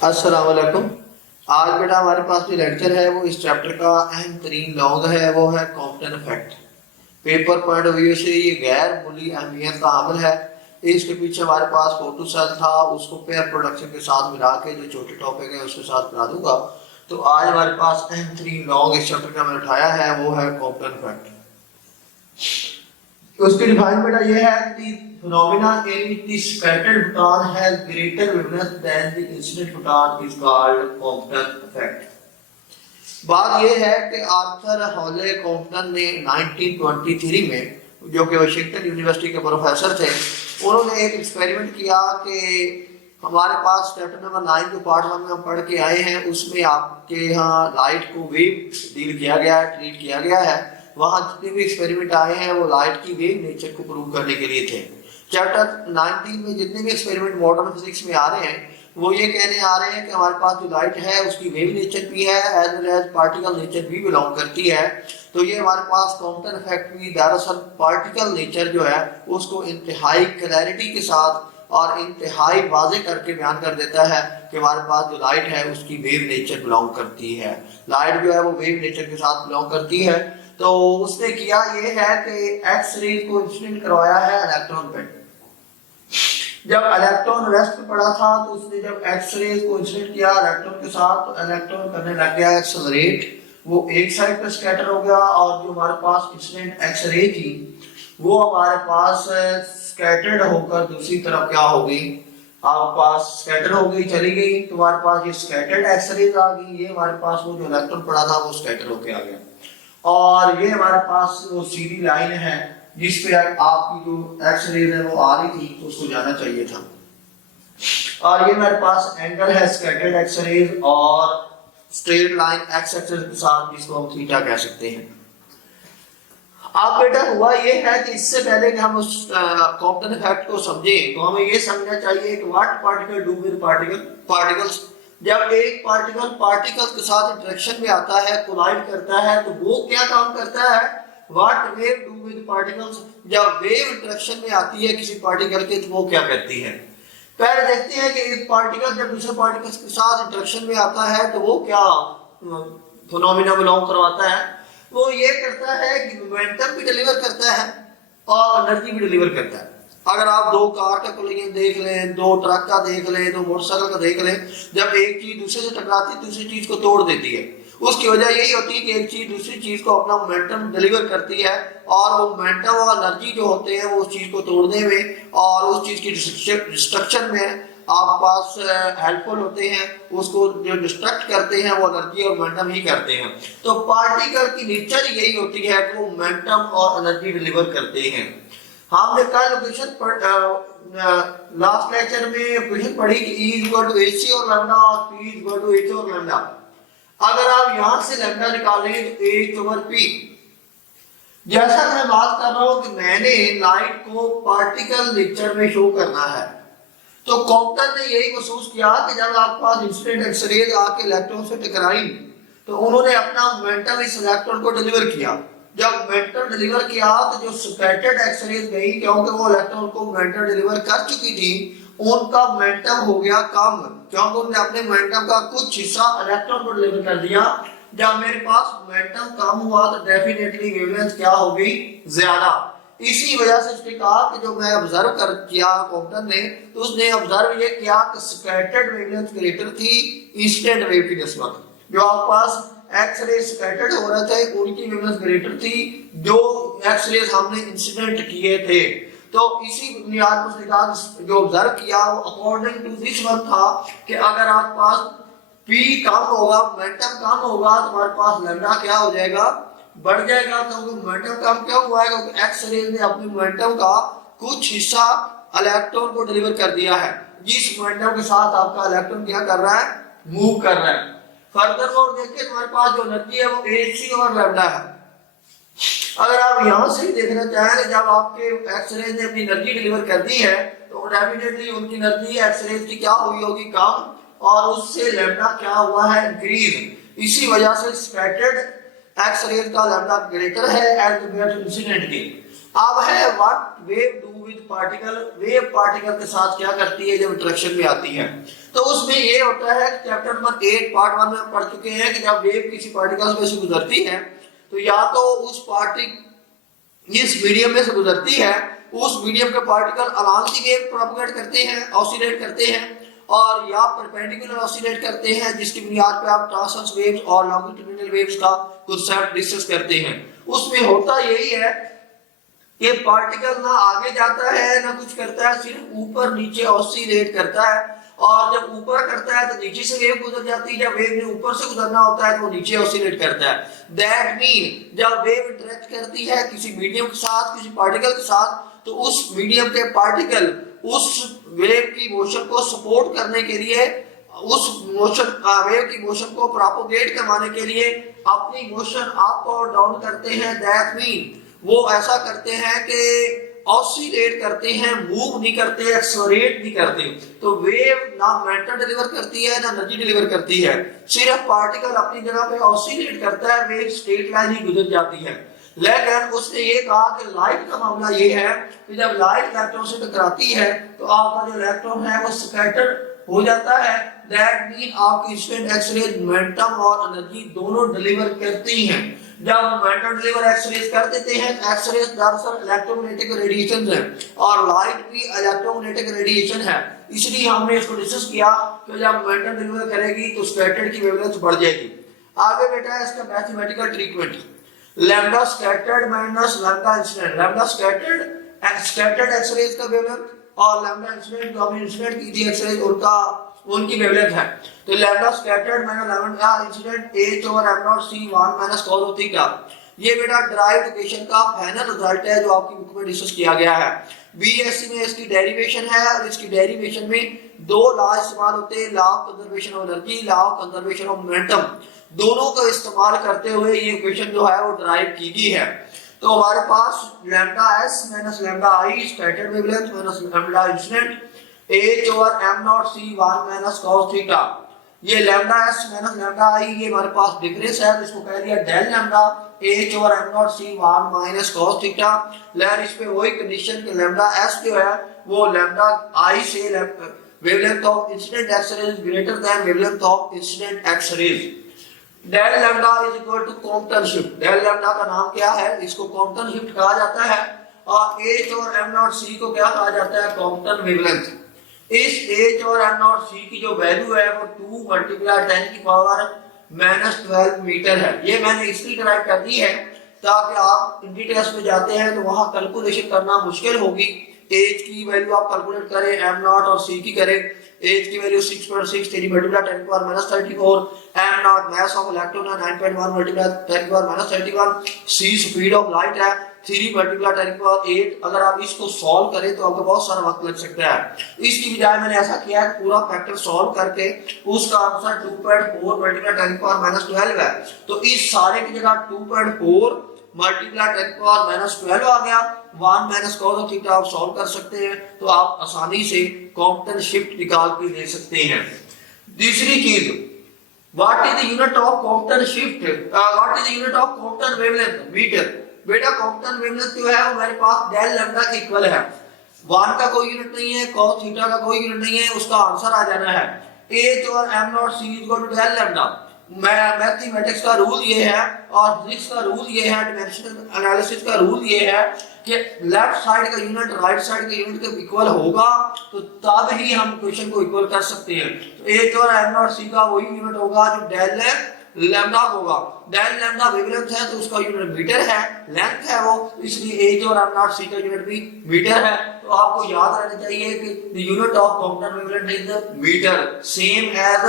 अस्सलाम वालेकुम। आज बेटा हमारे पास जो लेक्चर है वो इस चैप्टर का अहम तरीन लॉन्ग है, वो है Compton effect. Paper point of view से ये गैर मूली अहमियत का हामिल है। इसके पीछे हमारे पास फोटो सेल था, उसको पेयर प्रोडक्शन के साथ मिला के जो छोटे टॉपिक है उसके साथ बना दूंगा। तो आज हमारे पास अहम तरीन लॉन्ग इस चैप्टर का मैंने उठाया है, वो है कॉम्पटन इफेक्ट। उसकी डिफाइन बेटा ये है कि phenomena in which the scattered photon has greater wavelength than the incident photon is called Compton effect। बात यह है कि आर्थर हॉले कॉम्पटन ने 1923 में, जो कि वाशिंगटन यूनिवर्सिटी के प्रोफेसर थे, उन्होंने एक एक्सपेरिमेंट किया कि हमारे पास चैप्टर नंबर 9 जो पार्ट में हम पढ़ के आए हैं उसमें आपके यहाँ लाइट को वेव डील किया गया है, ट्रीट किया गया है। वहाँ जितने भी एक्सपेरिमेंट आए हैं वो लाइट की वेव नेचर को प्रूव करने के लिए थे। चैप्टर 19 में जितने भी एक्सपेरिमेंट मॉडर्न फिजिक्स में आ रहे हैं वो ये कहने आ रहे हैं कि हमारे पास जो लाइट है उसकी वेव नेचर भी है, as well as particle nature भी बिलोंग करती है। तो ये हमारे पास कॉम्पटन इफेक्ट भी दरअसल पार्टिकल नेचर जो है उसको इंतहाई क्लैरिटी के साथ और इंतहाई वाजे करके बयान कर देता है कि हमारे पास जो लाइट है उसकी वेव नेचर बिलोंग करती है। लाइट जो है वो वेव नेचर के साथ बिलोंग करती है। तो उसने किया ये है कि एक्स रेज को इंसिडेंट करवाया है इलेक्ट्रॉन पे। जब इलेक्ट्रॉन रेस्ट पे पड़ा था तो उसने जब एक्स रेज को इंसिडेंट किया इलेक्ट्रॉन के साथ, तो इलेक्ट्रॉन करने लग गया एक्सेलरेट, वो एक साइड पे स्कैटर हो गया और जो हमारे पास इंसिडेंट एक्स रे थी वो हमारे पास स्कैटर्ड होकर दूसरी तरफ क्या हो गई, आपके पास स्कैटर हो गई, चली गई। तो हमारे पास ये स्कैटर्ड एक्स रेज आ गई, ये हमारे पास वो जो इलेक्ट्रॉन पड़ा था वो स्कैटर होके आ गया। और ये हमारे पास वो सीधी लाइन है जिस पे आपकी जो एक्स रेज है वो आ रही थी तो उसको जाना चाहिए था। और ये हमारे पास एंगल है स्कैटर्ड एक्स रेज और स्ट्रेट लाइन एक्स एक्सिस के साथ जिसको हम थीटा कह सकते हैं। अब बेटा हुआ ये है कि इससे पहले कि हम उस कॉम्पटन इफेक्ट को समझें तो हमें ये समझना चाहिए कि what particle do with particles. जब एक पार्टिकल पार्टिकल्स के साथ इंटरेक्शन में आता है, कोलाइड करता है, तो वो क्या काम करता है, what wave do with particles. जब वेव इंटरेक्शन में आती है किसी पार्टिकल के तो वो क्या करती है। पहले देखते हैं कि एक पार्टिकल जब दूसरे पार्टिकल्स के साथ इंटरेक्शन में आता है तो वो क्या फिनोमिना बिलोंग करवाता है। वो ये करता है कि मोमेंटम भी डिलीवर करता है और एनर्जी भी डिलीवर करता है। अगर आप दो कार का कोलिजन देख लें, दो ट्रक का देख लें, दो मोटरसाइकिल का देख लें, जब एक चीज दूसरे से टकराती है दूसरी चीज को तोड़ देती है। उसकी वजह यही होती है कि एक चीज दूसरी चीज को अपना मोमेंटम डिलीवर करती है और वो मोमेंटम और एनर्जी जो होते हैं वो उस चीज को तोड़ने में और उस चीज की डिस्ट्रक्शन में आप पास हेल्पफुल होते हैं। उसको जो डिस्ट्रक्ट करते हैं वो एनर्जी और मोमेंटम ही करते हैं। तो पार्टिकल की नेचर यही होती है कि वो मोमेंटम और एनर्जी डिलीवर करते हैं। हमने कल क्वेश्चन लास्ट लेक्चर में क्वेश्चन पढ़ी कि E इक्वल टू AC और लैम्डा और P इक्वल टू H और लैम्डा। अगर आप यहां से लैम्डा निकालें तो H ओवर P। जैसा मैं बात कर रहा हूं कि मैंने लाइट को पार्टिकल नेचर में शो करना है, तो कॉम्पटन ने यही महसूस किया कि जब आपके पास इंसिडेंट एक्स रेज आके इलेक्ट्रॉन से टकराई तो उन्होंने अपना मोमेंटम इस इलेक्ट्रॉन को डिलीवर किया। जब मोमेंटम डिलीवर किया तो जो स्कैटर्ड एक्स रेज गई, क्योंकि वो इलेक्ट्रॉन को मोमेंटम डिलीवर कर चुकी थी, उनका मोमेंटम हो गया कम, क्योंकि उन्होंने अपने मोमेंटम का कुछ हिस्सा इलेक्ट्रॉन को डिलीवर कर दिया। जब मेरे पास मोमेंटम कम हुआ तो डेफिनेटली वेवलेंथ क्या हो गई, ज्यादा। इसी वजह से उसने कहा कि जो मैं ऑब्जर्व कर किया कॉम्पटन ने, तो उसने ऑब्जर्व ये किया कि स्कैटर्ड वेवलेंथ ग्रेटर थी इंसिडेंट वेव की निस्बत। जो आपके पास एक्स रे स्कैटर्ड हो रहे थे उनकी वेवलेंथ ग्रेटर थी जो एक्स रे हमने इंसिडेंट किए थे। तो इसी बुनियाद पर उसने कहा जो ऑब्जर्व किया वो अकॉर्डिंग टू दिस वन था कि अगर आपके पास P कम होगा, मोमेंटम कम होगा, तो हमारे पास लैम्डा क्या हो जाएगा, बढ़ जाएगा। क्योंकि मोमेंटम कम क्यों हुआ है, क्योंकि एक्स रे ने अपने मोमेंटम का कुछ हिस्सा इलेक्ट्रॉन को डिलीवर कर दिया है, जिस मोमेंटम के साथ आपका इलेक्ट्रॉन क्या कर रहा है, मूव कर रहा है। फर्दर और देखिए हमारे पास जो एनर्जी है वो AC और लैम्डा है। अगर आप यहां से ही देखना चाहें, जब आपके एक्स रे ने अपनी एनर्जी डिलीवर कर दी है तो डेफिनेटली उनकी एनर्जी एक्स रे की क्या हुई होगी, कम, और उससे लैम्डा क्या हुआ है, इंक्रीज। इसी वजह से स्कैटर्ड एक्स रे का लैम्डा ग्रेटर है एज कंपेयर टू इंसिडेंट के। अब है what wave do do with particle, wave particle के साथ क्या करती है जब इंटरेक्शन में आती है। तो उसमें ये होता है चैप्टर नंबर 8 पार्ट 1 में पढ़ चुके हैं कि जब वेव किसी पार्टिकल में से गुजरती है तो या तो उस इस मीडियम में से गुजरती है, उस मीडियम के particle along the wave propagate करते हैं, ऑसिलेट करते हैं, और या परपेंडिकुलर ऑसिलेट करते हैं, जिसकी बुनियाद पे आप ट्रांसवर्स वेव्स और लॉन्गिट्यूडिनल वेव्स का कांसेप्ट डिस्कस करते हैं। उसमें होता यही है कि पार्टिकल ना आगे जाता है ना कुछ करता है, सिर्फ ऊपर नीचे ऑसिलेट करता है, और जब ऊपर करता है तो नीचे से वेव गुजर जाती है, जब वेव ने ऊपर से गुजरना होता है तो वो नीचे ऑसिलेट करता है। दैट मीन जब वेव इंटरेक्ट करती है किसी मीडियम के साथ, किसी पार्टिकल के साथ, तो उस मीडियम के पार्टिकल उस वेव की मोशन को सपोर्ट करने के लिए, उस मोशन वेव की मोशन को प्रोपोगेट करवाने के लिए अपनी मोशन अप और डाउन करते हैं। दैट मीन वो ऐसा करते हैं कि ऑसिलेट करते हैं, मूव नहीं करते, एक्सेलरेट नहीं करते। तो वेव ना मोमेंटम डिलीवर करती है ना एनर्जी डिलीवर करती है, सिर्फ पार्टिकल अपनी जगह पे ऑसिलेट करता है, वेव स्ट्रेट लाइन ही गुजर जाती है। लेकिन उसने ये कहा कि लाइट का मामला ये है कि जब लाइट इलेक्ट्रॉन से टकराती है तो आपका जो इलेक्ट्रॉन है वो स्कैटर्ड हो जाता है। दैट मीन आपकी इंस्टेंट एक्सरे मोमेंटम और एनर्जी दोनों डिलीवर करती हैं। जब मोमेंटम डिलीवर एक्सरेज कर देते हैं, एक्सरेज दरअसल इलेक्ट्रोमैग्नेटिक रेडिएशन है और लाइट भी इलेक्ट्रोमैग्नेटिक रेडिएशन है, इसलिए हमने इसको डिस्कस किया कि जब मोमेंटम डिलीवर करेगी तो स्कैटर्ड की वेवलेंथ बढ़ जाएगी। आगे बेटा है इसका mathematical treatment, lambda scattered minus lambda incident. Lambda scattered X-rays का वेवलेंथ और लैम्डा इंसिडेंट जो हमने इंसिडेंट की थी एक्सरेज उनकी वेवलेंथ है। तो lambda scattered minus lambda incident h over m naught c 1 minus cos of theta. ये बेटा डिराइव्ड इक्वेशन का फाइनल रिजल्ट है जो आपकी बुक में डिस्कस किया गया है। बीएससी में इसकी डेरिवेशन है और इसकी डेरिवेशन में दो लॉ इस्तेमाल होते हैं, law of conservation of energy, law of conservation of momentum. दोनों का इस्तेमाल करते हुए ये इक्वेशन जो है वो डिराइव की गई है। तो हमारे पास lambda s minus lambda i scattered wavelength minus lambda incident h over m naught c 1 minus cos theta. ये lambda s minus lambda i ये हमारे पास डिफरेंस है, तो इसको कह दिया del lambda h over m naught c 1 minus cos theta. लेकिन इस पे वही कंडीशन कि लैम्डा s जो है वो लैम्डा i से wavelength of incident X-rays greater than wavelength of incident X-rays. Del lambda is equal to Compton shift. Del lambda का नाम क्या है, इसको कॉम्पटन शिफ्ट कहा जाता है, और h और m नॉट c को क्या कहा जाता है, कॉम्पटन वेवलेंथ। इस h और m नॉट c की जो वैल्यू है वो 2 मल्टीप्लाई 10 की पावर माइनस 12 मीटर है। ये मैंने इसलिए डिराइव कर दी है ताकि आप डिटेल्स में जाते हैं तो वहां कैलकुलेशन करना मुश्किल होगी। h की वैल्यू आप कैलकुलेट करें, m नॉट और c की करें। h की वैल्यू 6.6 3 मल्टीप्लाई 10 की power minus 34, m not mass of electron है 9.1 मल्टीप्लाई 10 की power minus 31, c speed of light है 3 मल्टीप्लाई 10 की पावर 8। अगर आप इसको सॉल्व करें तो आपको बहुत सारा वक्त लग सकता है। इसकी बजाय मैंने ऐसा किया है पूरा फैक्टर सॉल्व करके उसका आंसर 2.4 मल्टीप्लाई 10 की पावर माइनस 12 है। तो इस सारे की जगह 2.4 मल्टीप्लाई 10 की पावर माइनस 12 आ गया, 1 माइनस cos ऑफ थीटा आप सॉल्व कर सकते हैं, तो आप आसानी से कॉम्पटन शिफ्ट निकाल के दे सकते हैं। दूसरी चीज, what is the unit of Compton shift, what is the unit of Compton wavelength, metre. बेटा कॉम्पटन वेवलेंथ जो है वो हमारे पास डेल लैम्डा के इक्वल है। 1 का कोई यूनिट नहीं है, cos थीटा का कोई यूनिट नहीं है, उसका आंसर आ जाना है h और m naught c equal to del lambda. Mathematics का रूल ये है और फिजिक्स का रूल ये है, डायमेंशनल एनालिसिस का रूल ये है कि लेफ्ट साइड का यूनिट राइट साइड के यूनिट के इक्वल होगा तो तब ही हम क्वेश्चन को इक्वल कर सकते हैं। तो h और m नॉट c का वही यूनिट होगा जो डेल लैम्डा होगा। डेल लैम्डा वेवलेंथ है तो उसका यूनिट मीटर है, लेंथ है वो, इसलिए h और m नॉट c का यूनिट भी मीटर है। तो आपको याद रहना चाहिए कि the unit of Compton wavelength is metre, same as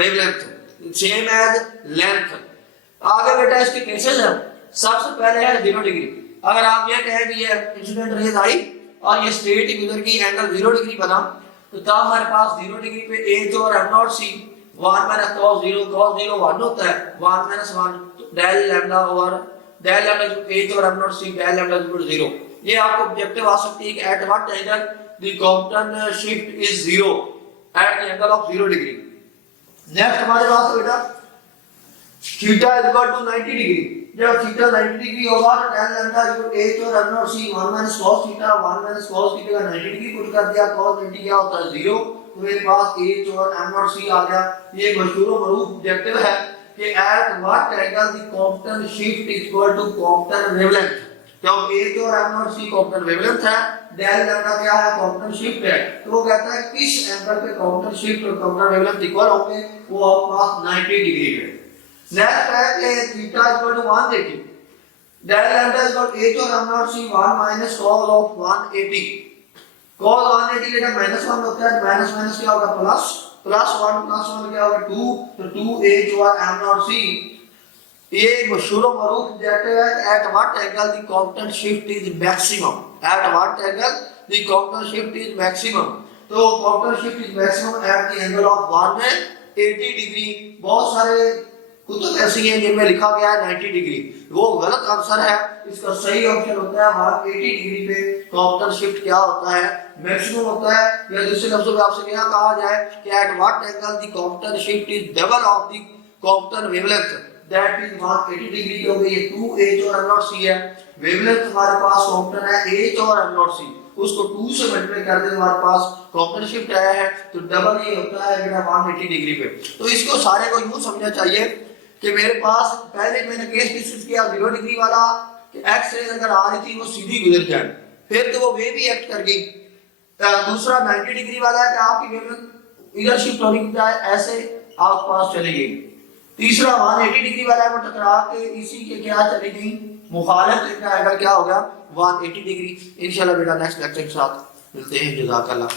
wavelength, same as length. आगे बेटा इसके केसेस हैं। सबसे पहले है 0 डिग्री। अगर आप ये कहें कि ये इंसिडेंट रेज आई और ये स्ट्रेट गुजर की, एंगल 0 डिग्री बना, तो तब हमारे पास 0 डिग्री पे h और m naught c 1 minus cos 0 1 होता है, 1 minus 1 del lambda over del lambda h और m naught c del lambda equal to 0। ये आपको ऑब्जेक्टिव आ सकती है कि at what angle the Compton shift is 0 at the angle of 0 degree. Next हमारे पास बेटा theta is equal to 90 degree. जब थीटा 90 डिग्री होगा तो tan lambda equal to h और m naught c 1 minus cos theta 1 minus cos theta का 90 degree put कर दिया, cos 90 क्या होता है 0, तो मेरे पास h और m नॉट c आ गया। ये मशहूर और मरूफ ऑब्जेक्टिव है कि at what angle the Compton shift is equal to Compton wavelength. जब h और m naught c Compton wavelength है, डेल लैम्डा क्या है कॉम्पटन शिफ्ट है, तो वो कहता है किस एंगल पे कॉम्पटन शिफ्ट और कॉम्पटन वेवलेंथ इक्वल होंगे, वो आपके पास 90 डिग्री है। नेक्स्ट है कि theta equal to 180, del lambda equal to h और m naught c 1 minus cos of 180। cos 180 बेटा -1 होता है, माइनस माइनस क्या होगा प्लस, प्लस 1 क्या होगा 2, तो 2h और m नॉट c। ये मशहूर और मरूफ ऑब्जेक्टिव है at what angle the Compton shift is maximum, at what angle the Compton shift is maximum. तो Compton shift is maximum at the angle of 180 degree. बहुत सारे कुतुब ऐसी हैं जिनमें लिखा गया है 90 डिग्री, वो गलत आंसर है। इसका सही ऑप्शन होता है 180 डिग्री पे कॉम्पटन शिफ्ट क्या होता है मैक्सिमम होता है। या दूसरे लफ्जों में आपसे क्या कहा जाए कि at what angle the Compton shift is double of the Compton wavelength, that is 180 degree. क्योंकि ये 2h और m नॉट c है, वेवलेंथ हमारे पास कॉम्पटन है h और m नॉट c, उसको 2 से मल्टीप्लाई कर दे हमारे पास कॉम्पटन शिफ्ट आया है, तो डबल ये होता है बेटा 180 डिग्री पे। तो इसको सारे को यूं समझना चाहिए कि मेरे पास पहले मैंने केस डिस्कस किया 0 डिग्री वाला कि एक्स रेज अगर आ रही थी वो सीधी गुजर जाए, फिर तो वो वे भी एक्ट कर गई। दूसरा 90 डिग्री वाला है कि आपकी वेवलेंथ इधर शिफ्ट होने की बजाय ऐसे आप पास चली गई। तीसरा 180 डिग्री वाला है वो टकरा के इसी के क्या चली गई मुखालिफ, इनका एंगल क्या होगा 180 डिग्री। इंशाल्लाह बेटा नेक्स्ट लेक्चर के साथ मिलते हैं। जज़ाकल्लाह।